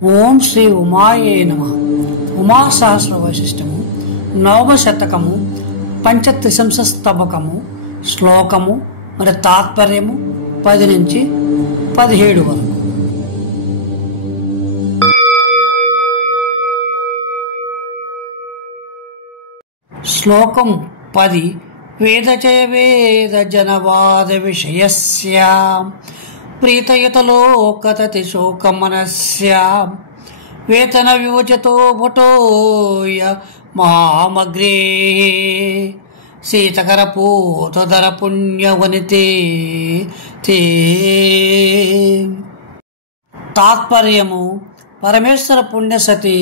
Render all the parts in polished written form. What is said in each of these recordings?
ఓం శ్రీ ఉమాయే నమః. ఉమా సహస్ర వైశిష్టము, నవమ శతకము, పంచత్రిశంస స్తబకము, శ్లోకము మరి తాత్పర్యము 10 నుంచి 17 వరకు. శ్లోకం 10. వేదచయ వేద జనవాద విషయస్య ప్రీతయతలోకతతి శోకమనస్య వేతన వివచతో భటోయ మహామగ్రే శీతకర పూతధర పుణ్యవనితే తే. తాత్పర్యము: పరమేశ్వర పుణ్యసతి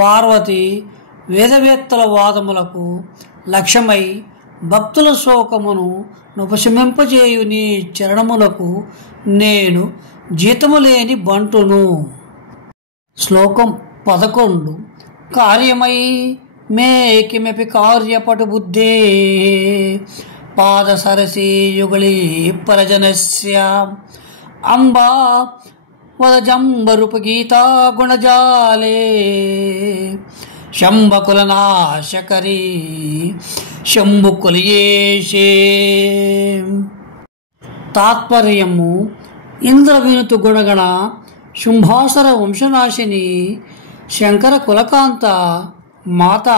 పార్వతి వేదవేత్తల వాదములకు లక్ష్యమై భక్తుల శోకమును ఉపశమింపజేయు నీ చరణములకు నేను జీతము లేని బంటును. శ్లోకం 11. కార్యమై మే కిమపి కార్యపటు బుద్ధే పాదసరసీ యుగళీ పరజనస్య అంబా వదజంబరుపగీతా గుణజాలే శంభకులనాశకరీ శంభుకులయేషే. తాత్పర్యము: ఇంద్రవినుతు గుణగణ శుంభాసుర వంశనాశిని శంకర కులకాంత మాత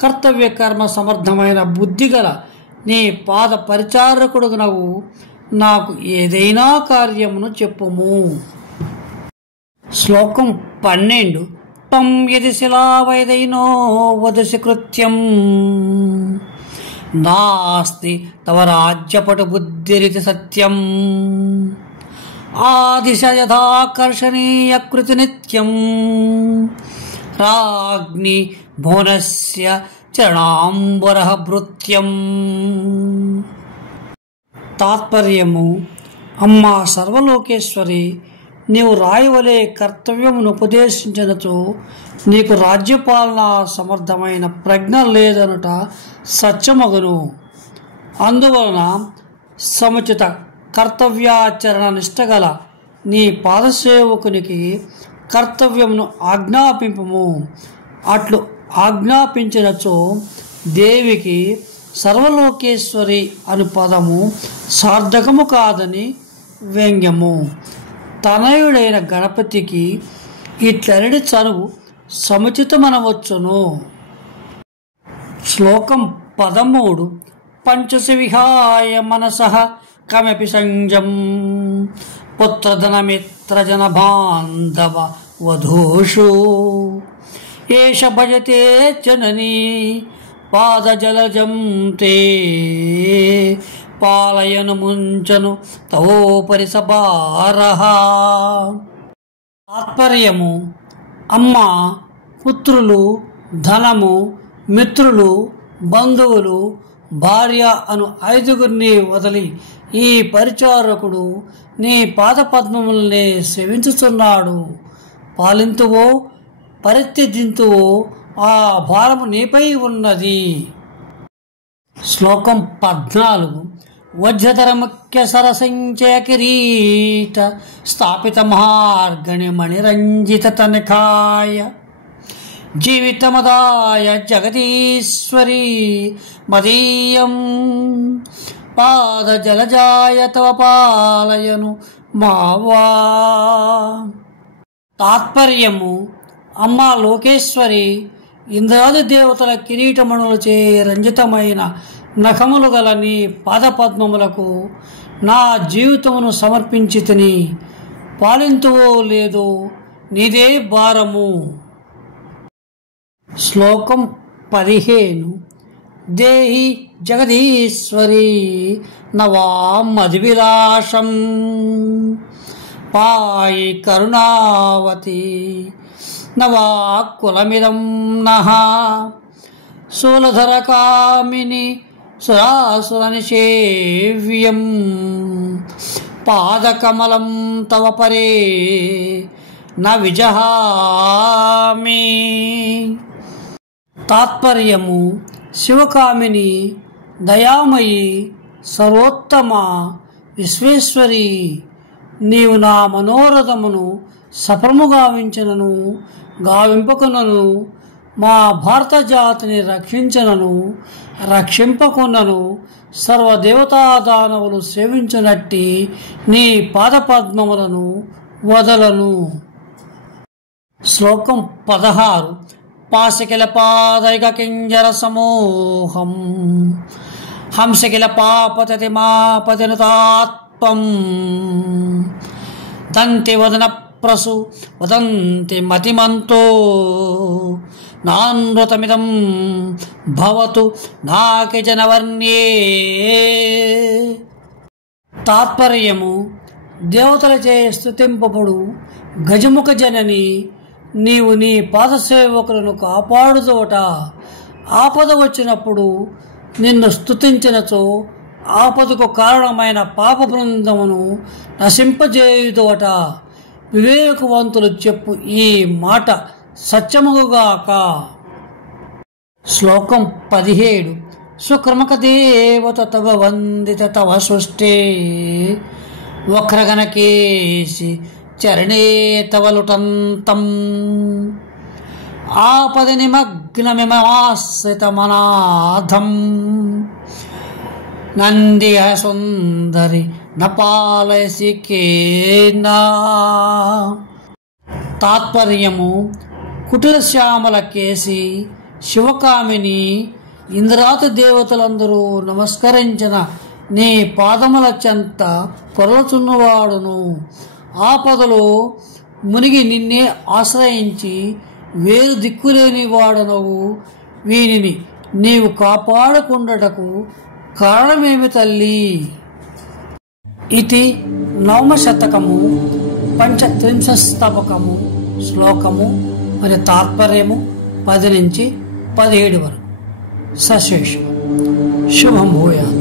కర్తవ్య కర్మ సమర్థమైన బుద్ధిగల నీ పాద పరిచారకుడునవు నాకు ఏదైనా కార్యమును చెప్పుము. శ్లోకం 12. తం యది శిలావైదైనో వదసి కృత్యం నాస్తి తవ రాజ్యపటు బుద్ధిరితి సత్యం ఆదిశ యథాకర్షణీయ కృతి నిత్యం రాజ్ఞి భువనస్య చరణాంబురః భృత్యం. తాత్పర్యము: అమ్మా సర్వలోకేశ్వరి, నీవు రాయవలే కర్తవ్యమును ఉపదేశించినచో నీకు రాజ్యపాలన సమర్థమైన ప్రజ్ఞ లేదనుట సత్యమగును. అందువలన సముచిత కర్తవ్యాచరణ నిష్టగల నీ పాదసేవకునికి కర్తవ్యమును ఆజ్ఞాపింపము. అట్లు ఆజ్ఞాపించినచో దేవికి సర్వలోకేశ్వరి అను పదము సార్థకము కాదని వ్యంగ్యము. తనయుడైన గణపతికి ఇట్లనడి చనువు సముచితమనవచ్చును. శ్లోకం 13. పంచసి విహాయ మనసః కమపి సంజం పుత్రధనమిత్రజన బాంధవ వధూషు ఏష భజతే జననీ పాదజలజం తే పాలయను ముంచను తవోపరి సభారః. తాత్పర్యము: అమ్మ పుత్రులు, ధనము, మిత్రులు, బంధువులు, భార్య అను 5గురిని వదిలి ఈ పరిచారకుడు నీ పాదపద్మములనే సేవించుచున్నాడు. పాలింతువో పరిత్యజింతువో ఆ భారము నీపై ఉన్నది. శ్లోకం 14. వజ్రధర ముఖ్య సరసించయ కిరీట స్థాపిత మహార్గణి మణిరంజిత తనఖాయ జీవితమదాయ జగదీశ్వరీ మదీయం పాద జలజాయ తవ పాలయను మావా. తాత్పర్యము: అమ్మా లోకేశ్వరి, ఇంద్రాది దేవతల కిరీటమణులచే రంజితమైన నఖములు గల నీ పాదపద్మములకు నా జీవితమును సమర్పించి తిని పాలింతువో లేదో నీదే భారము. శ్లోకం 15. దేహి జగదీశ్వరి నవామధివిలాసం పాయి కరుణావతి నవాకులమిదం నః శూలధర కామిని సురాసుర నిషేవ్యం పాదకమలం తవ పరే న విజహామి. తాత్పర్యము: శివకామిని, దయామయి, సర్వోత్తమ, విశ్వేశ్వరి, నీవు నా మనోరథమును సఫలము గావించినను గావింపకున్నను మా భారత జాతిని రక్షించినను రక్షింపకున్నను సర్వదేవతా దానవులు సేవించునట్టి నీ పాదపద్మములను వదలను. శ్లోకం 16. పాశకిల పాదైక కింజర సమూహం హంసకిల పాపతతి మాపతినుతాత్వం దంతి వదన ప్రసు వదంతి మతిమంతో నానృతమిదం భవతు నాకి జనవర్ణ్యే. తాత్పర్యము: దేవతలచే స్తుతింపబడు గజముఖ జనని నీవు నీ పాదసేవకులను కాపాడుతోట. ఆపద వచ్చినప్పుడు నిన్ను స్తుతించినచో ఆపదకు కారణమైన పాప బృందమును నశింపజేయుదోట. వివేకవంతులు చెప్పు ఈ మాట సత్యముగాక. శ్లోకం 17. సుక్రమక దేవత తవ వందిత తవ సృష్టే వక్రగణకేసి చరణే తవ లుటంతం ఆపద నిమగ్నమిమాశ్రితమనాథం నందియ సుందరి నపాలసి కేనా. తాత్పర్యము: కుటిల శ్యామల కేసి శివకామిని ఇంద్రాది దేవతలందరూ నమస్కరించిన నీ పాదముల చెంత పొరలుచున్నవాడును. ఆపదలో మునిగి నిన్నే ఆశ్రయించి వేరు దిక్కులేని వాడనవు. వీనిని నీవు కాపాడుకుండటకు కారణమేమి తల్లి? ఇది నవమశతకము పంచత్రింశస్తవకము శ్లోకము మరియు తాత్పర్యము 10 నుంచి 17 వరకు. సశేషం. శుభం భూయాత్.